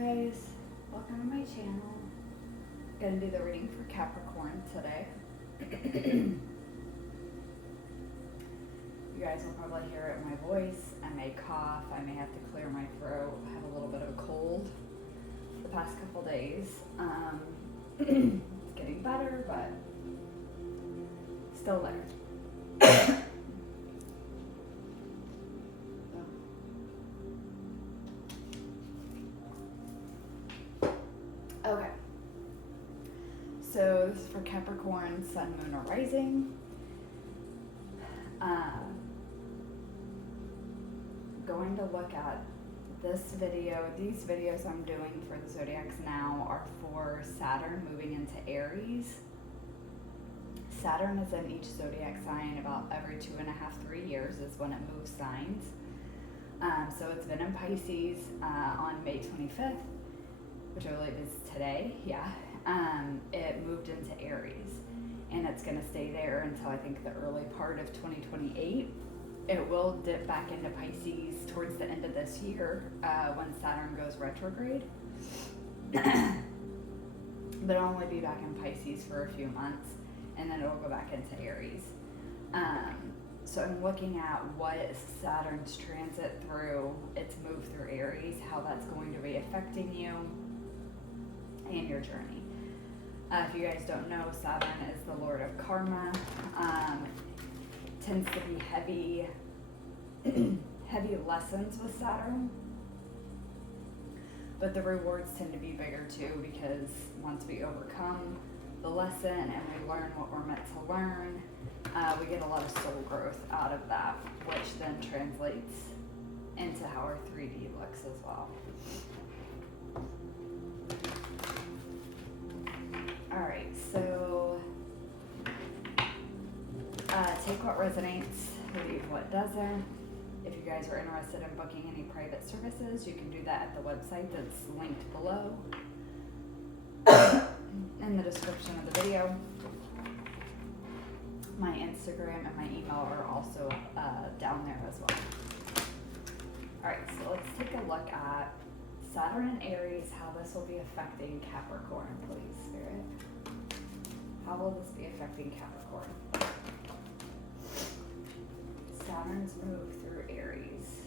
guys, welcome to my channel. Gonna do the reading for Capricorn today. You guys will probably hear it in my voice. I may cough, I may have to clear my throat, I have a little bit of a cold the past couple days. It's getting better, but still there. Okay, so this is for Capricorn, Sun, Moon, or Rising. Going to look at this video. These videos I'm doing for the zodiacs now are for Saturn moving into Aries. Saturn is in each zodiac sign about every 2.5-3 years is when it moves signs. So it's been in Pisces on May 25th, which I believe is today, yeah. It moved into Aries, and it's going to stay there until I think the early part of 2028. It will dip back into Pisces towards the end of this year when Saturn goes retrograde. But it'll only be back in Pisces for a few months, and then it'll go back into Aries. So I'm looking at what Saturn's transit through, its move through Aries, how that's going to be affecting you and your journey. If you guys don't know, Saturn is the Lord of Karma. Tends to be heavy lessons with Saturn, but the rewards tend to be bigger too, because once we overcome the lesson and we learn what we're meant to learn, we get a lot of soul growth out of that, which then translates into how our 3D looks as well. Alright, so take what resonates, leave what doesn't. If you guys are interested in booking any private services, you can do that at the website that's linked below in the description of the video. My Instagram and my email are also down there as well. Alright, so let's take a look at Saturn and Aries, how this will be affecting Capricorn, please, Spirit. How will this be affecting Capricorn? Saturn's move through Aries.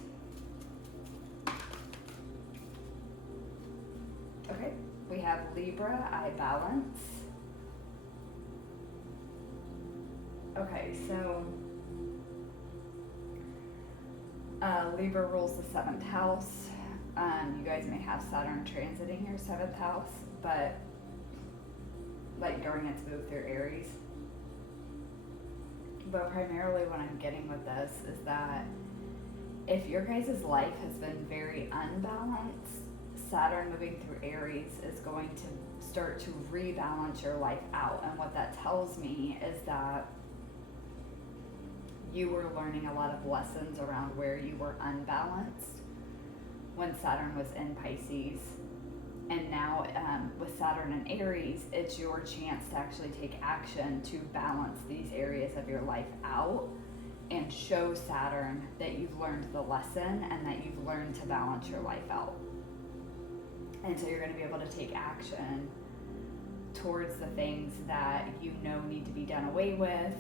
Okay, we have Libra, I balance. Okay, so Libra rules the 7th house. You guys may have Saturn transiting your 7th house, but like during its move through Aries. But primarily what I'm getting with this is that if your guys' life has been very unbalanced, Saturn moving through Aries is going to start to rebalance your life out. And what that tells me is that you were learning a lot of lessons around where you were unbalanced when Saturn was in Pisces. And now with Saturn and Aries, it's your chance to actually take action to balance these areas of your life out and show Saturn that you've learned the lesson and that you've learned to balance your life out. And so you're going to be able to take action towards the things that you know need to be done away with,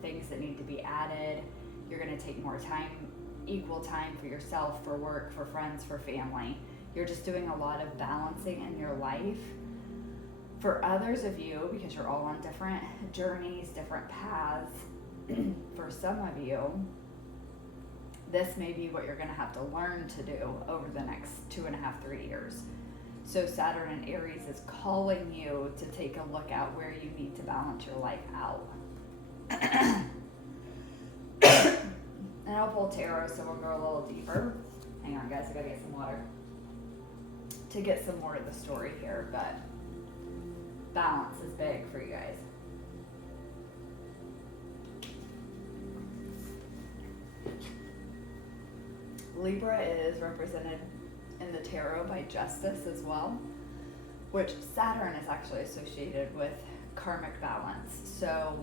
things that need to be added. You're going to take more time, equal time for yourself, for work, for friends, for family. You're just doing a lot of balancing in your life. For others of you, because you're all on different journeys, different paths, for some of you, this may be what you're going to have to learn to do over the next 2.5-3 years. So Saturn in Aries is calling you to take a look at where you need to balance your life out. And I'll pull tarot, so we'll go a little deeper. Hang on, guys, I gotta get some water to get some more of the story here, but balance is big for you guys. Libra is represented in the tarot by Justice as well, which Saturn is actually associated with karmic balance. So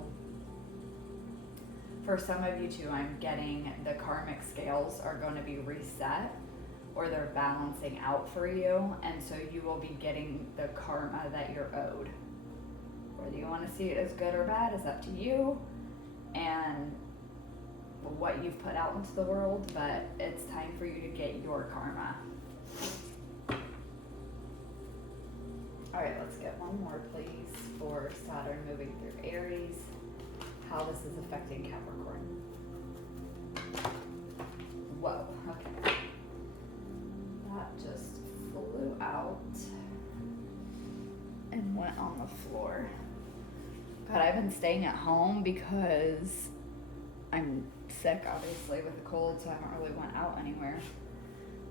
for some of you too, I'm getting the karmic scales are going to be reset, or they're balancing out for you, and so you will be getting the karma that you're owed. Whether you want to see it as good or bad is up to you and what you've put out into the world, but it's time for you to get your karma. All right, let's get one more, please, for Saturn moving through Aries, how this is affecting Capricorn. Whoa, okay. That just flew out and went on the floor. But I've been staying at home because I'm sick, obviously, with a cold, so I haven't really went out anywhere.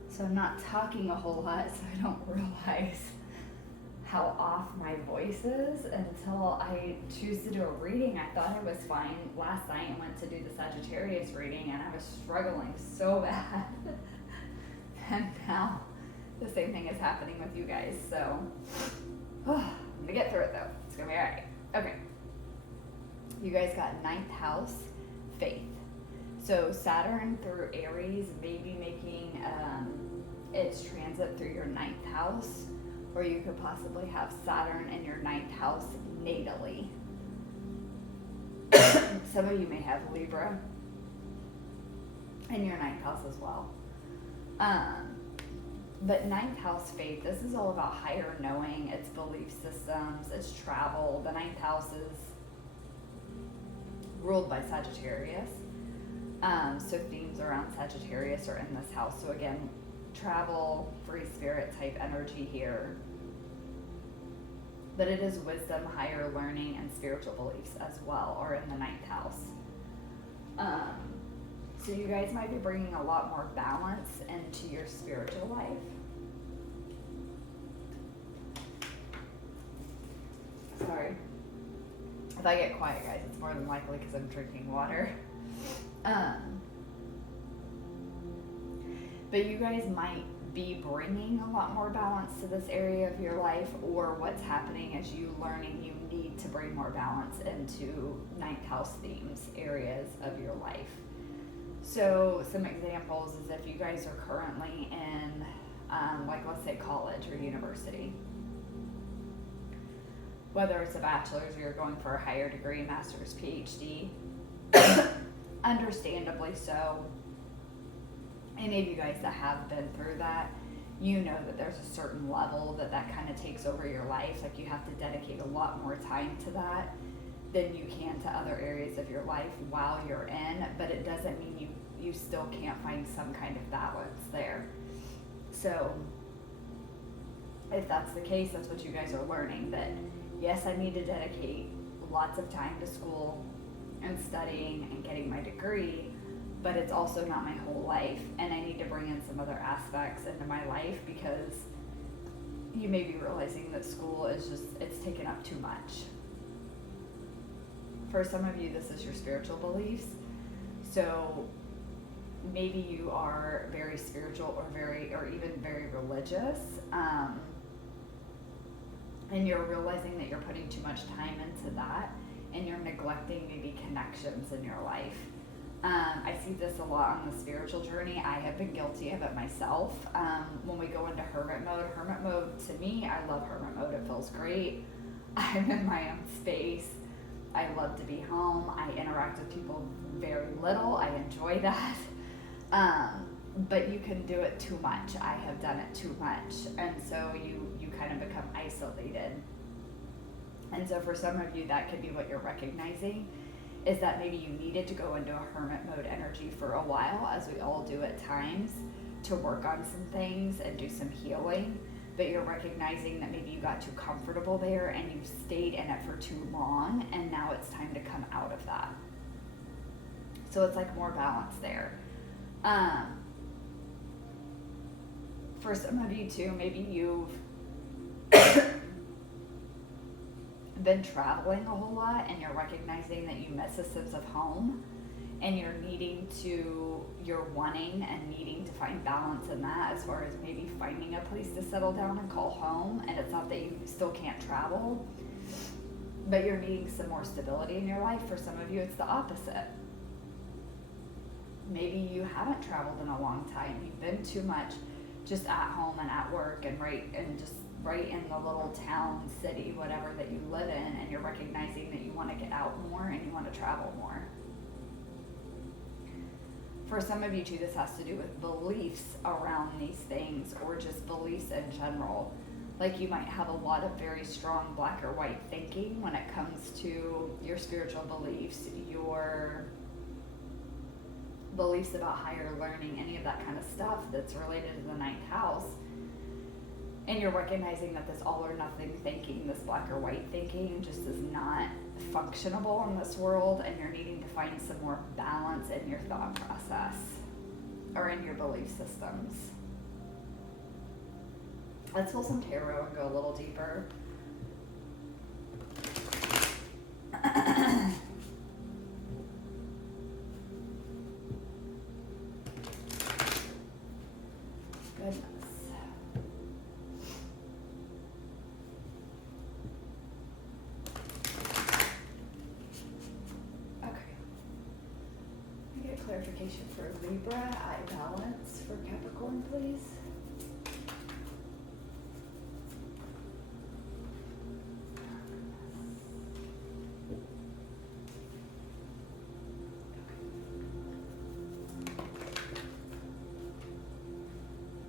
So I'm not talking a whole lot, so I don't realize how off my voice is until I choose to do a reading. I thought I was fine last night and went to do the Sagittarius reading, and I was struggling so bad. And now the same thing is happening with you guys, so I'm gonna get through it though. It's gonna be all right. Okay. You guys got 9th house, faith. So Saturn through Aries may be making its transit through your 9th house, or you could possibly have Saturn in your 9th house natally. Some of you may have Libra in your 9th house as well. But 9th house faith, this is all about higher knowing, it's belief systems, it's travel. The 9th house is ruled by Sagittarius. So themes around Sagittarius are in this house. So again, travel, free spirit type energy here. But it is wisdom, higher learning, and spiritual beliefs as well are in the 9th house. So you guys might be bringing a lot more balance into your spiritual life. Sorry. If I get quiet, guys, it's more than likely because I'm drinking water. But you guys might be bringing a lot more balance to this area of your life, or what's happening is you learning you need to bring more balance into 9th house themes, areas of your life. So some examples is if you guys are currently in, like let's say college or university, whether it's a bachelor's or you're going for a higher degree, master's, PhD, understandably so. Any of you guys that have been through that, you know that there's a certain level that kind of takes over your life. Like you have to dedicate a lot more time to that than you can to other areas of your life while you're in, but it doesn't mean you still can't find some kind of balance there. So if that's the case, that's what you guys are learning, that yes, I need to dedicate lots of time to school and studying and getting my degree, but it's also not my whole life, and I need to bring in some other aspects into my life because you may be realizing that school is just, it's taken up too much. For some of you, this is your spiritual beliefs. So maybe you are very spiritual or even very religious, and you're realizing that you're putting too much time into that, and you're neglecting maybe connections in your life. I see this a lot on the spiritual journey. I have been guilty of it myself. When we go into hermit mode, to me, I love hermit mode. It feels great. I'm in my own space. I love to be home. I interact with people very little. I enjoy that. But you can do it too much. I have done it too much. And so you kind of become isolated. And so for some of you, that could be what you're recognizing, is that maybe you needed to go into a hermit mode energy for a while, as we all do at times, to work on some things and do some healing. But you're recognizing that maybe you got too comfortable there and you stayed in it for too long, and now it's time to come out of that. So it's like more balance there. For some of you too, maybe you've been traveling a whole lot and you're recognizing that you miss a sense of home, and you're wanting and needing to find balance in that, as far as maybe finding a place to settle down and call home. And it's not that you still can't travel, but you're needing some more stability in your life. For some of you, it's the opposite. Maybe you haven't traveled in a long time. You've been too much just at home and at work and right in the little town, city, whatever that you live in, and you're recognizing that you want to get out more and you want to travel more. For some of you too, this has to do with beliefs around these things, or just beliefs in general. Like you might have a lot of very strong black or white thinking when it comes to your spiritual beliefs, your beliefs about higher learning, any of that kind of stuff that's related to the ninth house. And you're recognizing that this all or nothing thinking, this black or white thinking, just is not functionable in this world, and you're needing to find some more balance in your thought process or in your belief systems. Let's pull some tarot and go a little deeper. Goodness. Clarification for Libra, eye balance for Capricorn, please.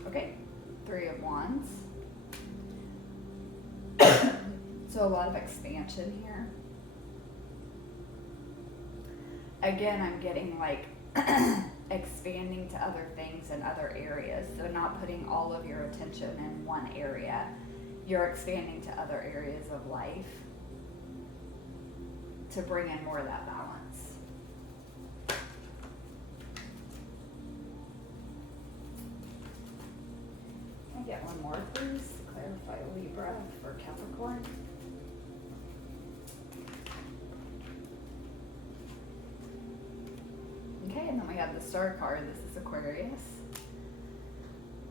Okay, Three of Wands. So a lot of expansion here. Again, I'm getting like expanding to other things in other areas. So not putting all of your attention in one area. You're expanding to other areas of life to bring in more of that balance. Can I get one more, please? Clarify Libra for Capricorn. Okay, and then we have the Star card. This is Aquarius.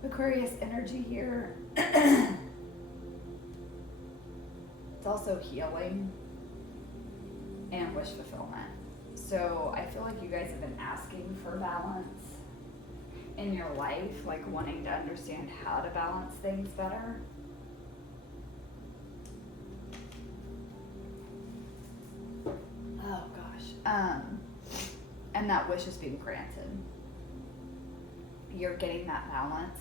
Aquarius energy here. It's also healing and wish fulfillment. So I feel like you guys have been asking for balance in your life, like wanting to understand how to balance things better. Oh gosh. And that wish is being granted. You're getting that balance,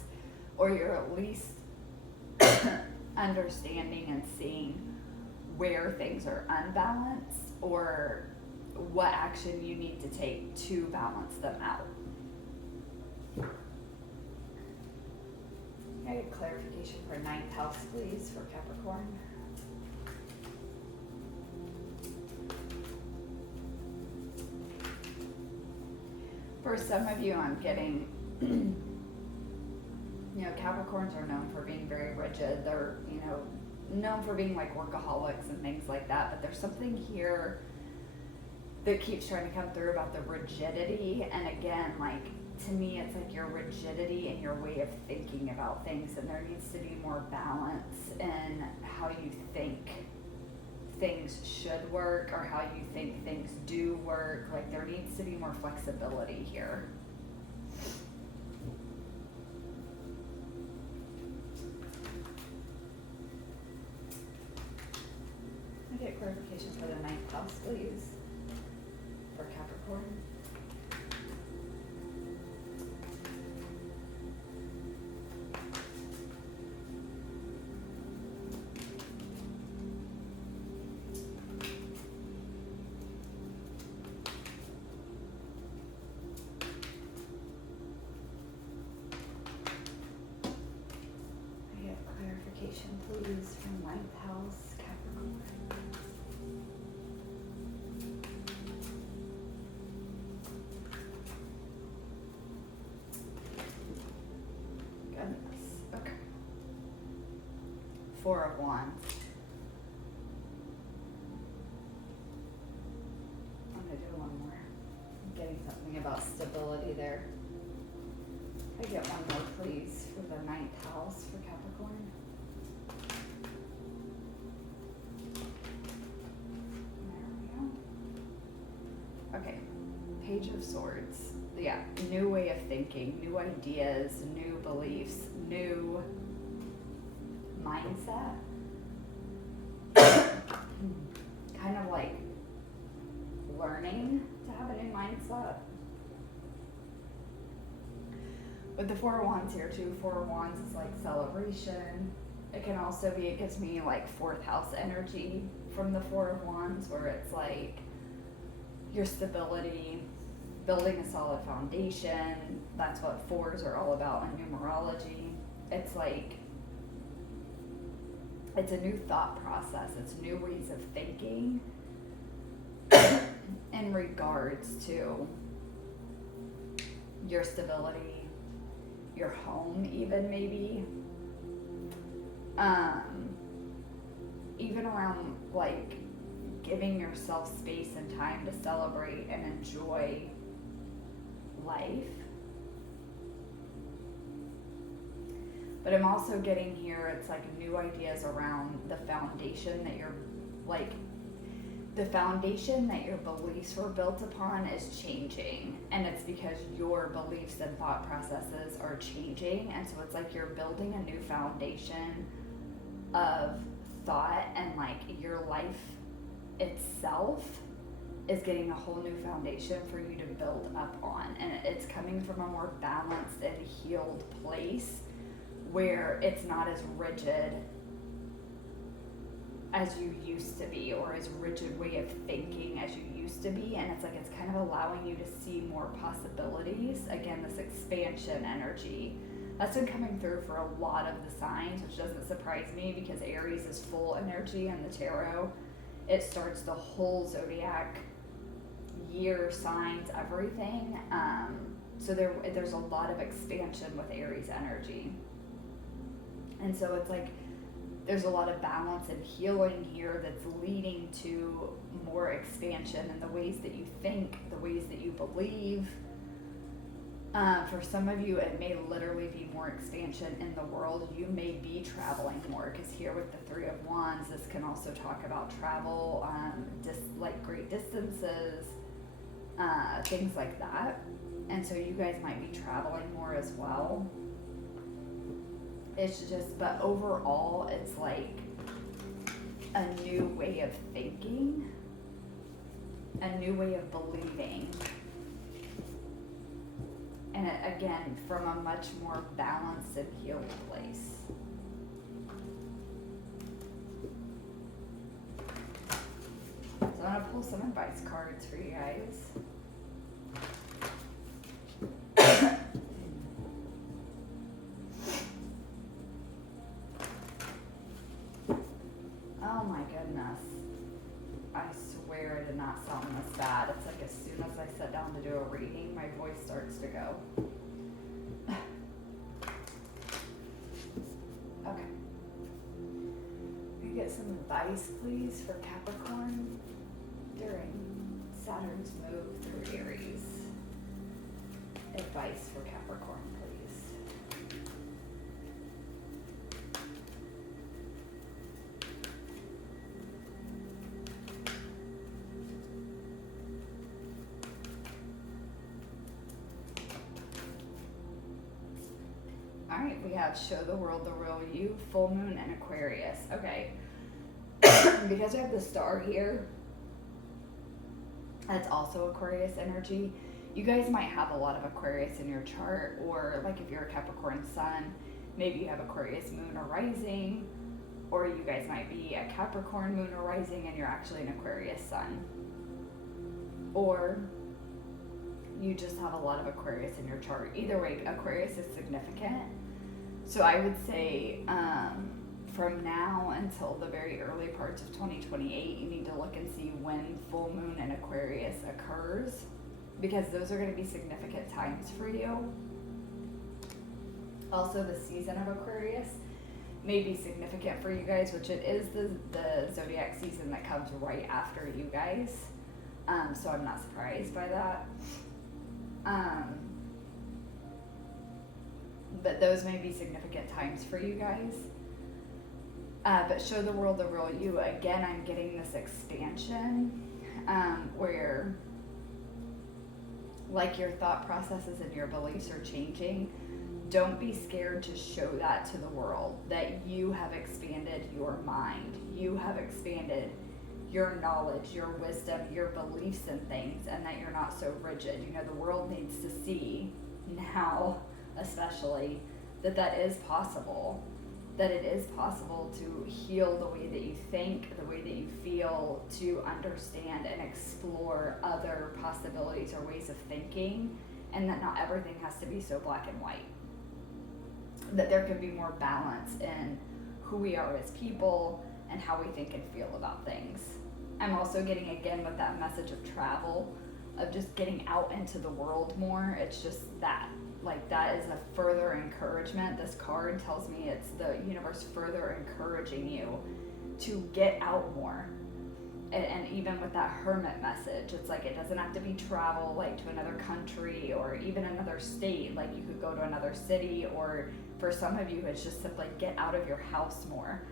or you're at least understanding and seeing where things are unbalanced, or what action you need to take to balance them out. Can I get clarification for ninth house, please, for Capricorn? For some of you, I'm getting, Capricorns are known for being very rigid. They're, known for being like workaholics and things like that. But there's something here that keeps trying to come through about the rigidity. And again, like, to me, it's like your rigidity and your way of thinking about things. And there needs to be more balance in how you think things should work, or how you think things do work. Like, there needs to be more flexibility here. Can I get clarification for the ninth house, please, for Capricorn? Please, from ninth house, Capricorn. Goodness. Okay. Four of Wands. I'm gonna do one more. I'm getting something about stability there. Can I get one more, please, for the ninth house for Capricorn? Okay, Page of Swords. Yeah, new way of thinking, new ideas, new beliefs, new mindset. Kind of like learning to have a new mindset. With the Four of Wands here too, Four of Wands is like celebration. It can also be, it gives me like fourth house energy from the Four of Wands, where it's like your stability, building a solid foundation. That's what fours are all about in numerology. It's like, it's a new thought process. It's new ways of thinking in regards to your stability, your home even maybe. Even around like giving yourself space and time to celebrate and enjoy life. But I'm also getting here, it's like new ideas around the foundation that you're like, the foundation that your beliefs were built upon is changing. And it's because your beliefs and thought processes are changing. And so it's like you're building a new foundation of thought, and like your life itself is getting a whole new foundation for you to build up on. And it's coming from a more balanced and healed place, where it's not as rigid as you used to be, or as rigid way of thinking as you used to be. And it's like, it's kind of allowing you to see more possibilities. Again, this expansion energy, that's been coming through for a lot of the signs, which doesn't surprise me because Aries is full energy in the tarot. It starts the whole zodiac year, signs, everything. So there's a lot of expansion with Aries energy. And so it's like there's a lot of balance and healing here that's leading to more expansion in the ways that you think, the ways that you believe. For some of you, it may literally be more expansion in the world. You may be traveling more, because here with the Three of Wands, this can also talk about travel, like great distances, things like that. And so you guys might be traveling more as well. It's just, but overall, it's like a new way of thinking, a new way of believing. And again, from a much more balanced and healed place. So I'm going to pull some advice cards for you guys. Oh my goodness. I swear I did not sound this bad. It's like as soon as I sit down to do a reading, my voice starts to go. Okay. Can you get some advice, please, for Capricorn during Saturn's move through Aries? Advice for Capricorn, please. All right, we have show the world the real you, full moon, and Aquarius. Okay, because I have the star here, that's also Aquarius energy. You guys might have a lot of Aquarius in your chart, or like if you're a Capricorn sun, maybe you have Aquarius moon or rising, or you guys might be a Capricorn moon or rising and you're actually an Aquarius sun. Or you just have a lot of Aquarius in your chart. Either way, Aquarius is significant. So I would say from now until the very early parts of 2028, you need to look and see when full moon in Aquarius occurs, because those are going to be significant times for you. Also, the season of Aquarius may be significant for you guys, which it is the zodiac season that comes right after you guys. So I'm not surprised by that. But those may be significant times for you guys. But show the world the real you. Again, I'm getting this expansion where like your thought processes and your beliefs are changing. Don't be scared to show that to the world, that you have expanded your mind, you have expanded your knowledge, your wisdom, your beliefs in things, and that you're not so rigid. You know, the world needs to see now, especially, that is possible. That it is possible to heal the way that you think, the way that you feel, to understand and explore other possibilities or ways of thinking, and that not everything has to be so black and white. That there can be more balance in who we are as people and how we think and feel about things. I'm also getting, again, with that message of travel, of just getting out into the world more. It's just that. Like, that is a further encouragement. This card tells me it's the universe further encouraging you to get out more. And even with that hermit message, it's like, it doesn't have to be travel, like to another country or even another state. Like, you could go to another city, or for some of you, it's just simply get out of your house more.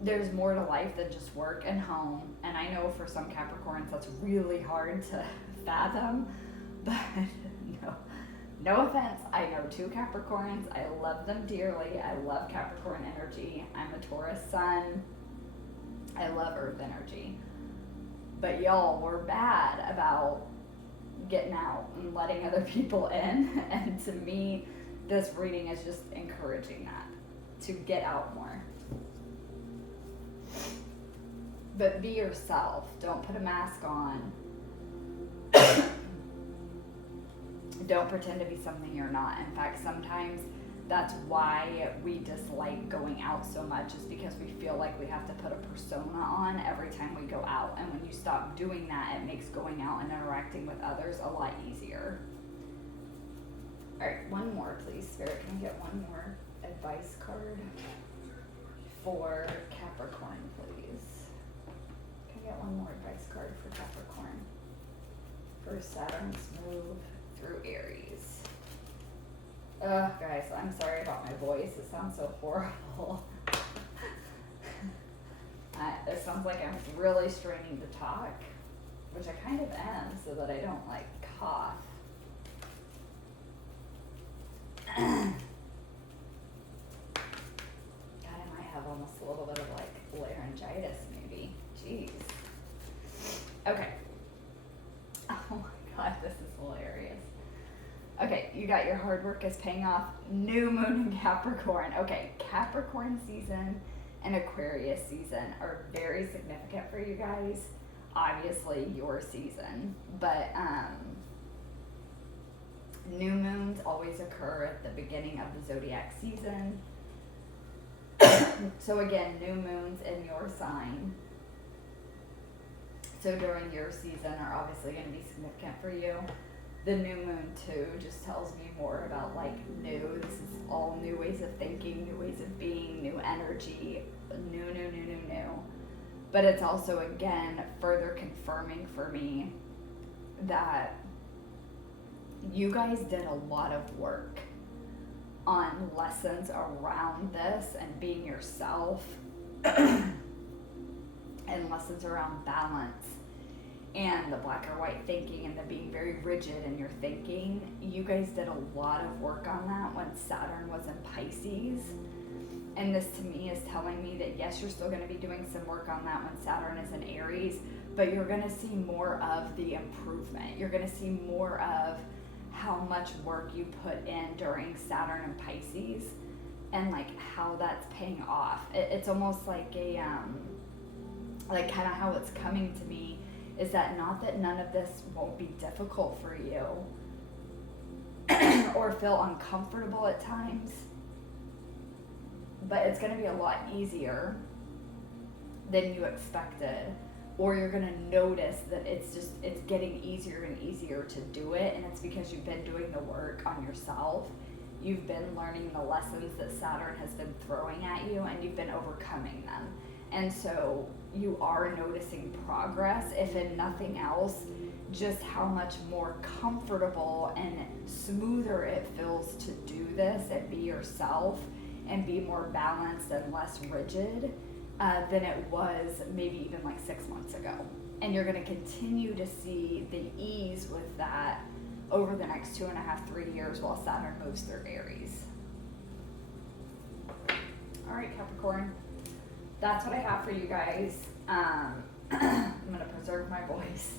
There's more to life than just work and home. And I know for some Capricorns, that's really hard to fathom, but no offense. I know 2 Capricorns. I love them dearly. I love Capricorn energy. I'm a Taurus sun. I love Earth energy. But y'all, we're bad about getting out and letting other people in. And to me, this reading is just encouraging that, to get out more. But be yourself. Don't put a mask on. Don't pretend to be something you're not. In fact, sometimes that's why we dislike going out so much, is because we feel like we have to put a persona on every time we go out. And when you stop doing that, it makes going out and interacting with others a lot easier. All right, one more, please. Spirit, can I get one more advice card for Capricorn, please? Can I get one more advice card for Capricorn? For Saturn's move through Aries. Guys, I'm sorry about my voice. It sounds so horrible. It sounds like I'm really straining to talk, which I kind of am, so that I don't like cough. God, I might have almost a little bit of like laryngitis, maybe. Jeez. Okay. Oh my God, this is hilarious. Okay, you got your hard work is paying off. New moon in Capricorn. Okay, Capricorn season and Aquarius season are very significant for you guys. Obviously, your season. But new moons always occur at the beginning of the zodiac season. So again, new moons in your sign. So during your season are obviously going to be significant for you. The new moon too just tells me more about like new. This is all new ways of thinking, new ways of being, new energy, new. But it's also, again, further confirming for me that you guys did a lot of work on lessons around this and being yourself and lessons around balance and the black or white thinking and the being very rigid in your thinking. You guys did a lot of work on that when Saturn was in Pisces. And this to me is telling me that yes, you're still going to be doing some work on that when Saturn is in Aries, but you're going to see more of the improvement. You're going to see more of how much work you put in during Saturn and Pisces and like how that's paying off. It's almost like a, like kind of how it's coming to me is that not that none of this won't be difficult for you or feel uncomfortable at times, but it's going to be a lot easier than you expected, or you're going to notice that it's getting easier and easier to do it, and it's because you've been doing the work on yourself. You've been learning the lessons that Saturn has been throwing at you, and you've been overcoming them. And so you are noticing progress, if in nothing else, just how much more comfortable and smoother it feels to do this and be yourself and be more balanced and less rigid than it was maybe even like 6 months ago. And you're going to continue to see the ease with that over the next 2.5, 3 years while Saturn moves through Aries. All right, Capricorn, that's what I have for you guys. I'm gonna preserve my voice.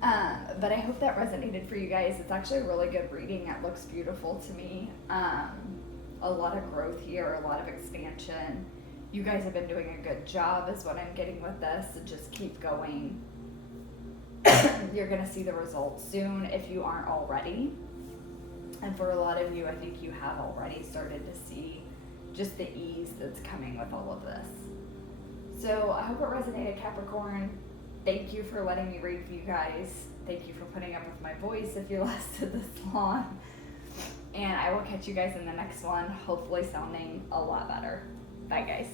But I hope that resonated for you guys. It's actually a really good reading. It looks beautiful to me. A lot of growth here, a lot of expansion. You guys have been doing a good job is what I'm getting with this. So just keep going. You're going to see the results soon if you aren't already. And for a lot of you, I think you have already started to see just the ease that's coming with all of this. So I hope it resonated, Capricorn. Thank you for letting me read for you guys. Thank you for putting up with my voice if you lasted this long. And I will catch you guys in the next one, hopefully sounding a lot better. Bye, guys.